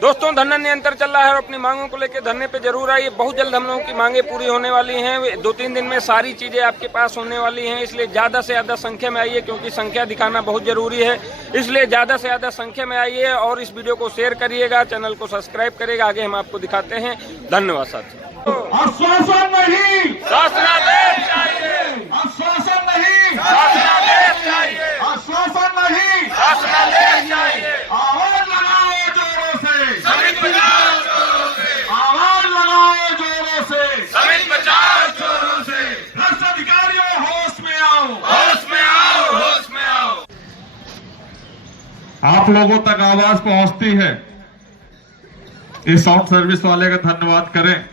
दोस्तों धरना निरंतर चल रहा है और अपनी मांगों को लेकर धरने पे जरूर आइए। बहुत जल्द हम लोगों की मांगे पूरी होने वाली हैं। 2-3 दिन में सारी चीजें आपके पास होने वाली हैं, इसलिए ज्यादा से ज्यादा संख्या में आइए, क्योंकि संख्या दिखाना बहुत जरूरी है। इसलिए ज्यादा से ज्यादा संख्या में आइए और इस वीडियो को शेयर करिएगा, चैनल को सब्सक्राइब करिएगा। आगे हम आपको दिखाते हैं। धन्यवाद साथियों। आश्वासन नहीं, शासनादेश चाहिए, आश्वासन नहीं, शासनादेश चाहिए, आश्वासन नहीं, शासनादेश चाहिए। आवाज लगाओ जोरों से, समित बचाओ चोरों से, आवाज लगाओ जोरों से, समित बचाओ चोरों से। भ्रष्ट अधिकारियों होश में आओ, होश में आओ, होश में आओ। आप लोगों तक आवाज पहुंचती है, इस साउंड सर्विस वाले का धन्यवाद करें।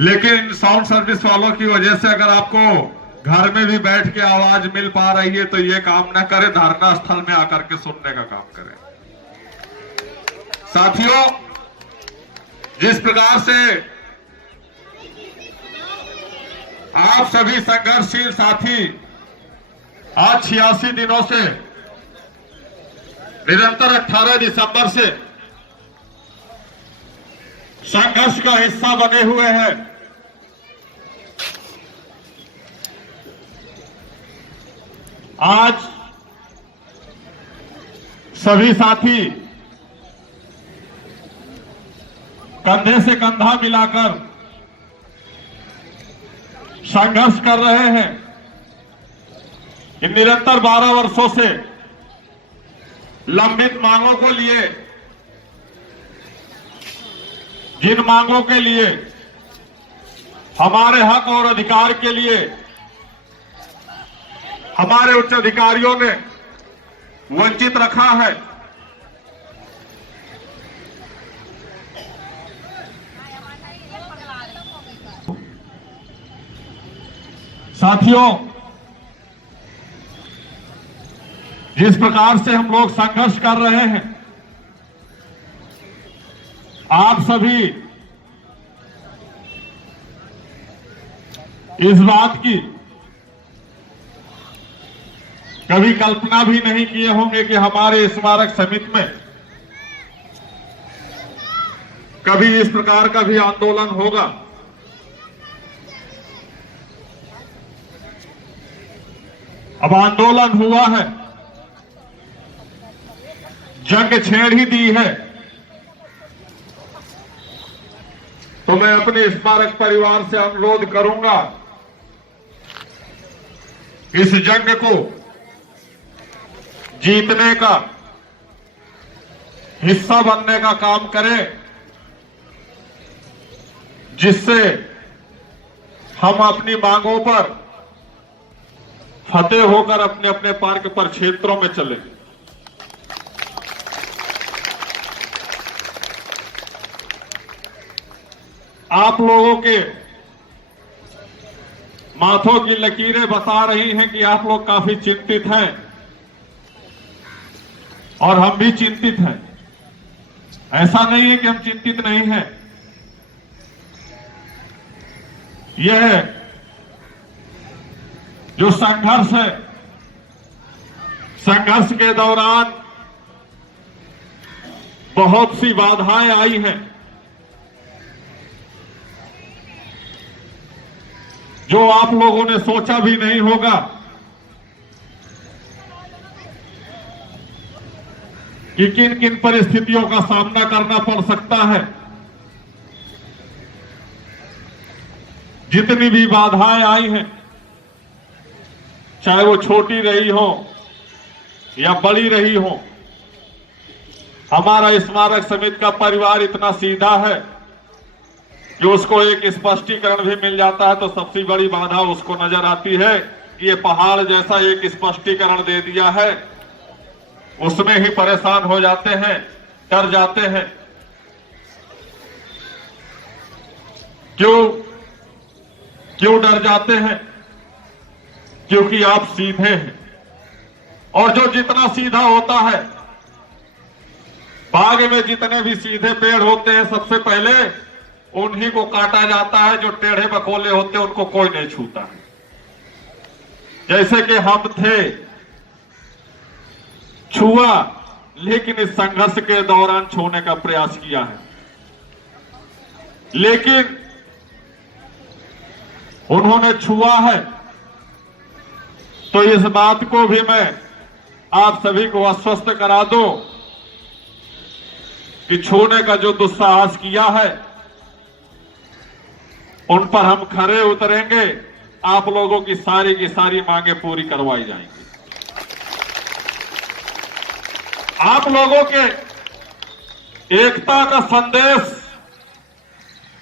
लेकिन इन साउंड सर्विस वालों की वजह से अगर आपको घर में भी बैठ के आवाज मिल पा रही है तो ये काम ना करें, धरना स्थल में आकर के सुनने का काम करें। साथियों, जिस प्रकार से आप सभी संघर्षशील साथी आज 86 दिनों से निरंतर 18 दिसंबर से संघर्ष का हिस्सा बने हुए हैं, आज सभी साथी कंधे से कंधा मिलाकर संघर्ष कर रहे हैं। इन निरंतर 12 वर्षों से लंबित मांगों को लिए, जिन मांगों के लिए, हमारे हक और अधिकार के लिए हमारे उच्च अधिकारियों ने वंचित रखा है, साथियों, जिस प्रकार से हम लोग संघर्ष कर रहे हैं, आप सभी इस बात की कभी कल्पना भी नहीं किए होंगे कि हमारे स्मारक समिति में कभी इस प्रकार का भी आंदोलन होगा। अब आंदोलन हुआ है, जंग छेड़ ही दी है, तो मैं अपने स्मारक परिवार से अनुरोध करूंगा, इस जंग को जीतने का, हिस्सा बनने का काम करें, जिससे हम अपनी मांगों पर फतेह होकर अपने अपने पार्क पर क्षेत्रों में चले। आप लोगों के माथों की लकीरें बता रही हैं कि आप लोग काफी चिंतित हैं और हम भी चिंतित हैं। ऐसा नहीं है कि हम चिंतित नहीं हैं। यह जो संघर्ष है, संघर्ष के दौरान बहुत सी बाधाएं आई हैं, जो आप लोगों ने सोचा भी नहीं होगा कि किन किन परिस्थितियों का सामना करना पड़ सकता है। जितनी भी बाधाएं आई हैं, चाहे वो छोटी रही हो या बड़ी रही हो, हमारा स्मारक समिति का परिवार इतना सीधा है कि उसको एक स्पष्टीकरण भी मिल जाता है तो सबसे बड़ी बाधा उसको नजर आती है कि ये पहाड़ जैसा एक स्पष्टीकरण दे दिया है, उसमें ही परेशान हो जाते हैं, डर जाते हैं। क्यों डर जाते हैं? क्योंकि आप सीधे हैं, और जो जितना सीधा होता है, बाग में जितने भी सीधे पेड़ होते हैं, सबसे पहले उन्हीं को काटा जाता है। जो टेढ़े बकोले होते हैं उनको कोई नहीं छूता है। जैसे कि हम थे, छुआ लेकिन इस संघर्ष के दौरान छूने का प्रयास किया है। लेकिन उन्होंने छुआ है, तो इस बात को भी मैं आप सभी को आश्वस्त करा दूं कि छूने का जो दुस्साहस किया है उन पर हम खरे उतरेंगे। आप लोगों की सारी मांगे पूरी करवाई जाएंगी। आप लोगों के एकता का संदेश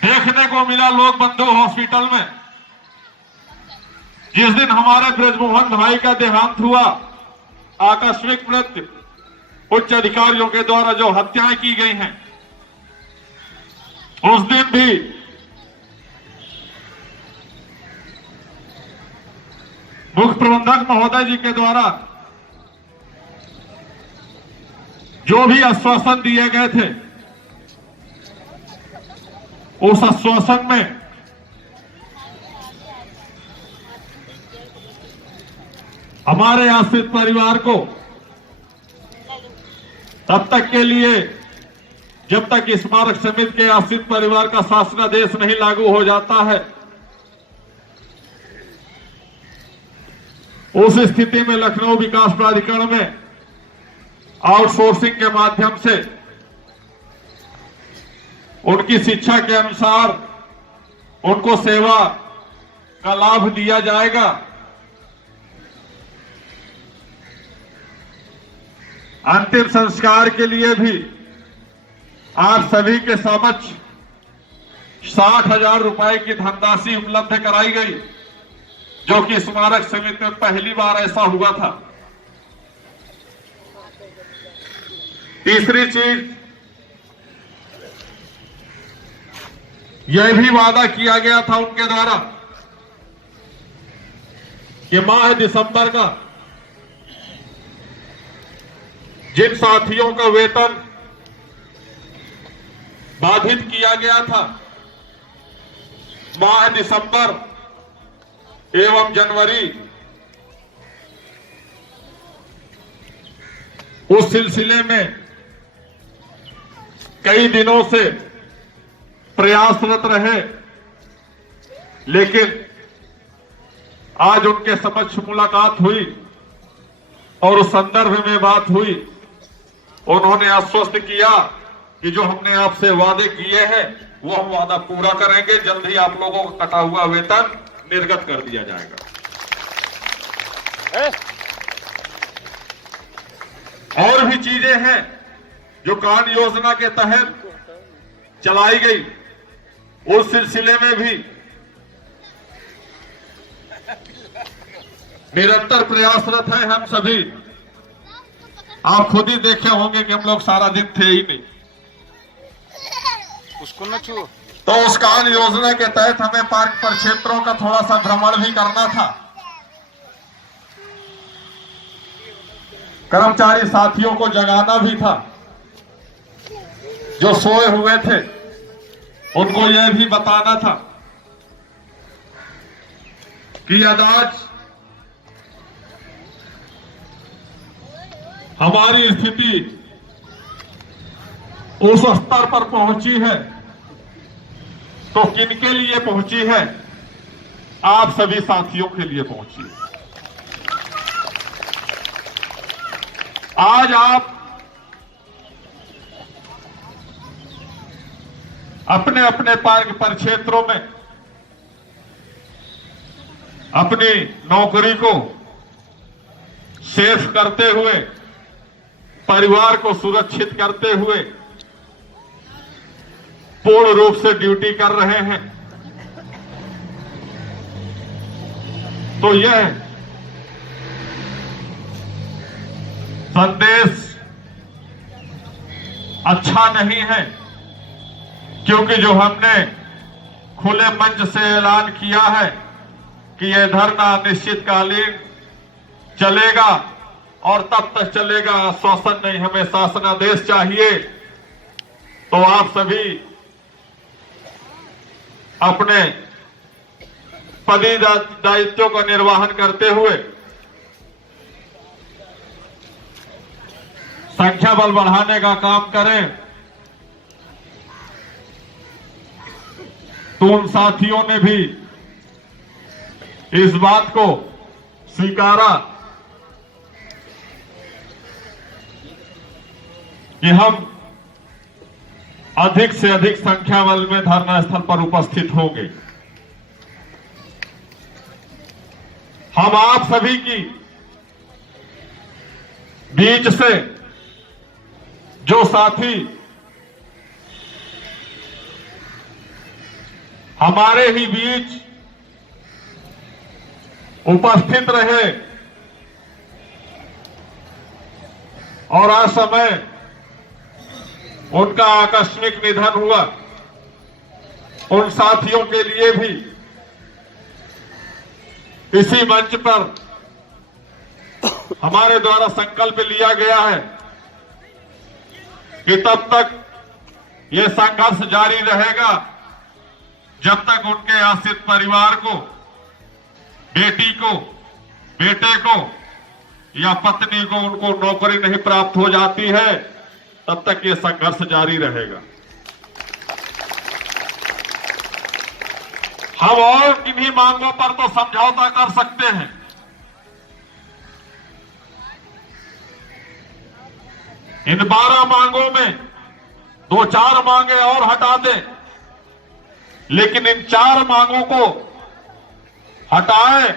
देखने को मिला लोक बंधु हॉस्पिटल में। जिस दिन हमारे ब्रजमोहन भाई का देहांत हुआ, आकस्मिक मृत्यु, उच्च अधिकारियों के द्वारा जो हत्याएं की गई हैं, उस दिन भी मुख्य प्रबंधक महोदय जी के द्वारा जो भी आश्वासन दिए गए थे, उस आश्वासन में हमारे आश्रित परिवार को तब तक के लिए, जब तक स्मारक समिति के आश्रित परिवार का शासनादेश नहीं लागू हो जाता है, उस स्थिति में लखनऊ विकास प्राधिकरण में आउटसोर्सिंग के माध्यम से उनकी शिक्षा के अनुसार उनको सेवा का लाभ दिया जाएगा। अंतिम संस्कार के लिए भी आप सभी के समक्ष 60,000 रुपए की धनराशि उपलब्ध कराई गई, जो कि स्मारक समिति में पहली बार ऐसा हुआ था। तीसरी चीज, यह भी वादा किया गया था उनके द्वारा कि माह दिसंबर का जिन साथियों का वेतन बाधित किया गया था, माह दिसंबर एवं जनवरी, उस सिलसिले में कई दिनों से प्रयासरत रहे, लेकिन आज उनके समक्ष मुलाकात हुई और उस संदर्भ में बात हुई। उन्होंने आश्वस्त किया कि जो हमने आपसे वादे किए हैं वो हम वादा पूरा करेंगे। जल्द ही आप लोगों को कटा हुआ वेतन निर्गत कर दिया जाएगा। और भी चीजें हैं जो कान योजना के तहत चलाई गई, उस सिलसिले में भी निरंतर प्रयासरत हैं हम सभी। आप खुद ही देखे होंगे कि हम लोग सारा दिन थे ही नहीं। उसको न छू। तो उस कान योजना के तहत हमें पार्क परिक्षेत्रों का थोड़ा सा भ्रमण भी करना था। कर्मचारी साथियों को जगाना भी था, जो सोए हुए थे उनको यह भी बताना था कि आज हमारी स्थिति उस स्तर पर पहुंची है तो किनके लिए पहुंची है? आप सभी साथियों के लिए पहुंची है। आज आप अपने अपने पार्क परिक्षेत्रों में अपनी नौकरी को सेफ करते हुए, परिवार को सुरक्षित करते हुए पूर्ण रूप से ड्यूटी कर रहे हैं। तो यह संदेश अच्छा नहीं है, क्योंकि जो हमने खुले मंच से ऐलान किया है कि यह धरना निश्चितकालीन चलेगा और तब तक चलेगा, आश्वासन नहीं, हमें शासनादेश चाहिए। तो आप सभी अपने पदी दायित्वों का निर्वहन करते हुए संख्या बल बढ़ाने का काम करें, तो उन साथियों ने भी इस बात को स्वीकारा कि हम अधिक से अधिक संख्या बल में धरना स्थल पर उपस्थित होंगे। हम आप सभी की बीच से जो साथी हमारे ही बीच उपस्थित रहे और असमय उनका आकस्मिक निधन हुआ, उन साथियों के लिए भी इसी मंच पर हमारे द्वारा संकल्प लिया गया है कि तब तक यह संघर्ष जारी रहेगा जब तक उनके आश्रित परिवार को, बेटी को, बेटे को या पत्नी को उनको नौकरी नहीं प्राप्त हो जाती है, तब तक यह संघर्ष जारी रहेगा। हम और किन्हीं मांगों पर तो समझौता कर सकते हैं, इन 12 मांगों में 2-4 मांगे और हटा दें, लेकिन इन 4 मांगों को हटाएं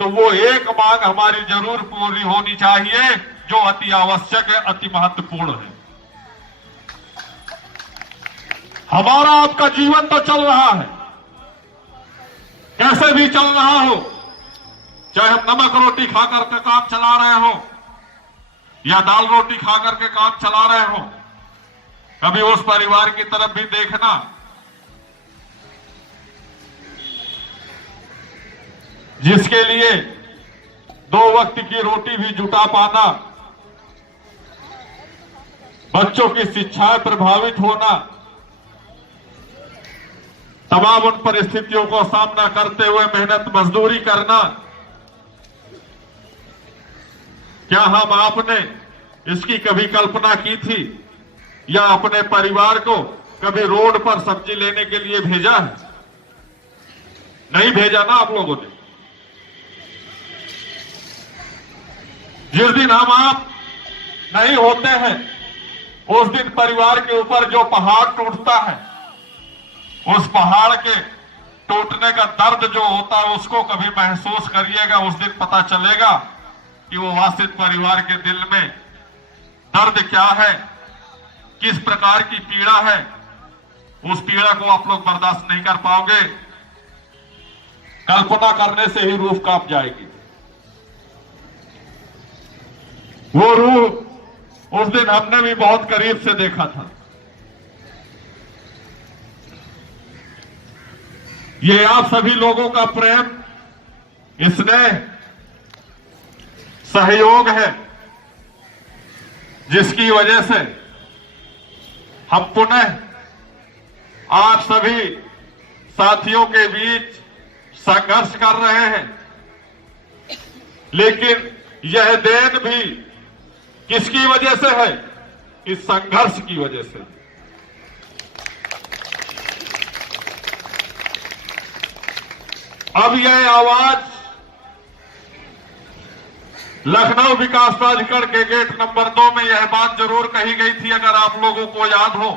तो वो एक मांग हमारी जरूर पूरी होनी चाहिए जो अति आवश्यक है, अति महत्वपूर्ण है। हमारा आपका जीवन तो चल रहा है, कैसे भी चल रहा हो, चाहे हम नमक रोटी खा करके काम चला रहे हो या दाल रोटी खा करके काम चला रहे हो, कभी उस परिवार की तरफ भी देखना जिसके लिए 2 वक्त की रोटी भी जुटा पाना, बच्चों की शिक्षाएं प्रभावित होना, तमाम उन परिस्थितियों को सामना करते हुए मेहनत मजदूरी करना। क्या हम आपने इसकी कभी कल्पना की थी या अपने परिवार को कभी रोड पर सब्जी लेने के लिए भेजा है? नहीं भेजा ना आप लोगों ने। जिस दिन हम आप नहीं होते हैं उस दिन परिवार के ऊपर जो पहाड़ टूटता है, उस पहाड़ के टूटने का दर्द जो होता है उसको कभी महसूस करिएगा। उस दिन पता चलेगा कि वो वासित परिवार के दिल में दर्द क्या है, किस प्रकार की पीड़ा है। उस पीड़ा को आप लोग बर्दाश्त नहीं कर पाओगे, कल्पना करने से ही रूह कांप जाएगी। वो रूह उस दिन हमने भी बहुत करीब से देखा था। ये आप सभी लोगों का प्रेम, स्नेह, सहयोग है जिसकी वजह से हम पुनः आप सभी साथियों के बीच संघर्ष कर रहे हैं। लेकिन यह देन भी किसकी वजह से है? इस संघर्ष की वजह से। अब यह आवाज लखनऊ विकास प्राधिकरण के गेट नंबर 2 में यह बात जरूर कही गई थी, अगर आप लोगों को याद हो,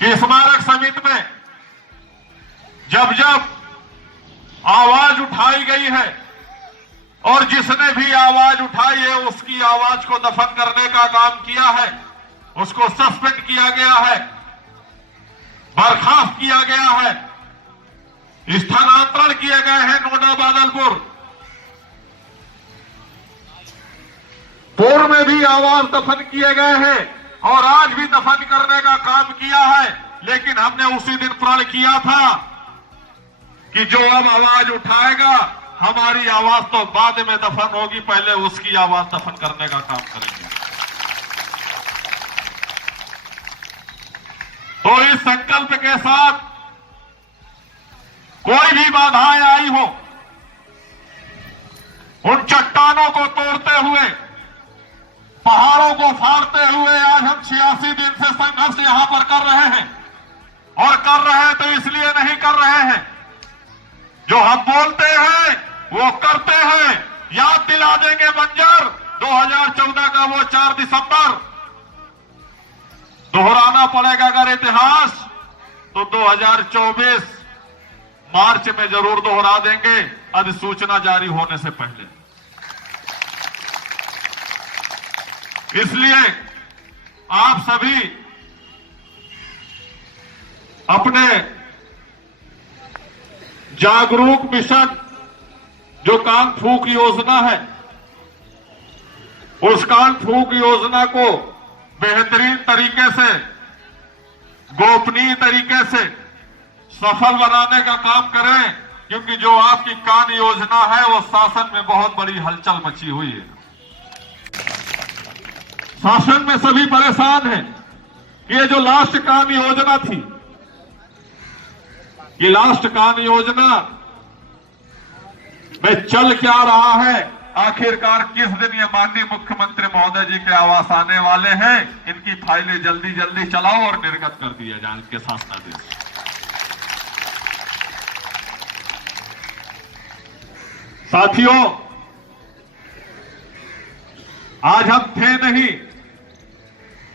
कि स्मारक समिति में जब जब आवाज उठाई गई है और जिसने भी आवाज उठाई है उसकी आवाज को दफन करने का काम किया है, उसको सस्पेंड किया गया है, बर्खास्त किया गया है, स्थानांतरण किए गए हैं नोएडा बादलपुर। पूर्व में भी आवाज दफन किए गए हैं और आज भी दफन करने का काम किया है। लेकिन हमने उसी दिन प्रण किया था कि जो अब आवाज उठाएगा, हमारी आवाज तो बाद में दफन होगी, पहले उसकी आवाज दफन करने का काम करेंगे। तो इस संकल्प के साथ कोई भी बाधाएं आई हो, उन चट्टानों को तोड़ते हुए, पहाड़ दीवारों को फाड़ते हुए आज हम 86 दिन से संघर्ष यहां पर कर रहे हैं। और कर रहे हैं तो इसलिए नहीं कर रहे हैं, जो हम बोलते हैं वो करते हैं। याद दिला देंगे बंजर 2014 का वो 4 दिसंबर। दोहराना पड़ेगा अगर इतिहास तो 2024 मार्च में जरूर दोहरा देंगे, अधिसूचना जारी होने से पहले। इसलिए आप सभी अपने जागरूक मिशन जो कान फूंक योजना है, उस कान फूंक योजना को बेहतरीन तरीके से, गोपनीय तरीके से सफल बनाने का काम करें, क्योंकि जो आपकी कान योजना है वो शासन में बहुत बड़ी हलचल मची हुई है। शासन में सभी परेशान हैं। ये जो लास्ट कान योजना थी, ये लास्ट कान योजना में चल क्या रहा है, आखिरकार किस दिन ये माननीय मुख्यमंत्री महोदय जी के आवास आने वाले हैं, इनकी फाइलें जल्दी जल्दी चलाओ और निर्गत कर दिया जाए इनके शासनादेश। साथियों, आज हम थे नहीं,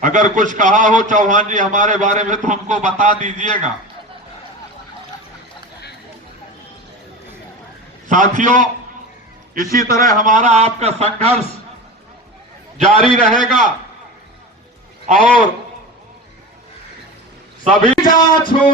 अगर कुछ कहा हो चौहान जी हमारे बारे में तो हमको बता दीजिएगा। साथियों, इसी तरह हमारा आपका संघर्ष जारी रहेगा और सभी जांच हो।